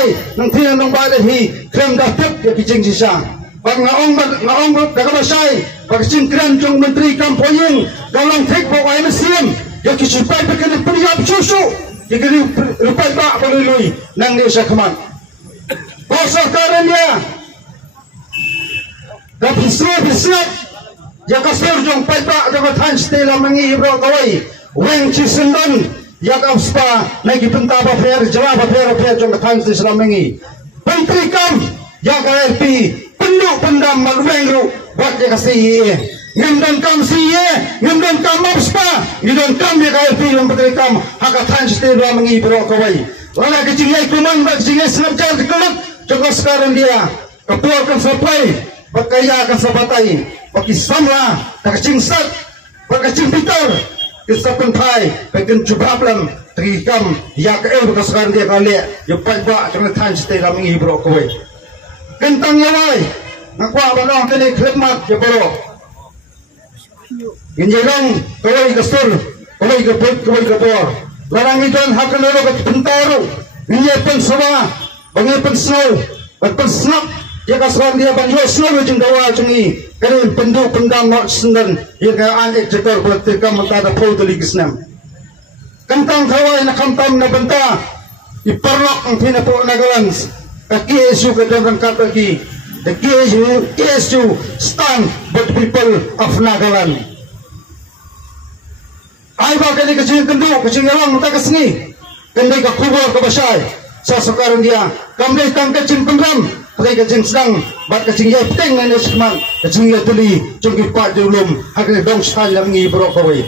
Bai nang thiang nang bai hi krem da tep ya kijing sisa bak ngaong da ka basai bak chin krem jong menteri kampoyeng galang thek bo ai mesim ya kisupai pekan priap susu dikiri rupai ba bolui nang ni sa khaman bosor karanya da bisrap ya kasur jong pai ba da ka than stela mangi bro kawai weng chi sendon ya ka spa nagi penta ba fer jawab ba fer jong ka than stela mangi menteri kam ya ka RP penduk pendam malweng ru buat ya kasi ngam kam siye ngam kam spa ngam kam ya ka RP yang menteri kam haka than stela mangi bro kawai wala ke jingai kuman ba jingai snapjar kelak jong sekarang dia kepuarkan supply bakaya kan sabatai bagi samla tak cingsat bagi cingpitar kesapan thai bagian problem terikam ya ke bekas sekarang dia kali ya pai ba jangan than stay lam ngi bro kowe kentang yawai ngakwa balong kene khidmat ya bro ginjerong kowe kesur kowe ke kowe ke bor larang idon hakkan lo ke bentaru ini pen sawa bagi pen snow pen snap ya kasran dia banyo selalu jengdawa jengi keren penduk pendam mak sendan ya ka anek jekor bertika mentada pau deli gisnam kentang kawai na kamtam na benta iparlok ang pinapo nagalan kaki isu ke dalam kaki the KSU stand but people of Nagaland ay ba kali kecing kenduk kecing orang tak kesini kendai ka kubur ka basay sa sekarang dia kamdai tang kecing pendam kay kacing sedang bat kacing ya teng na nesman kacing ya tuli jong ki pa julum hakne dong sal lam ngi bro kawai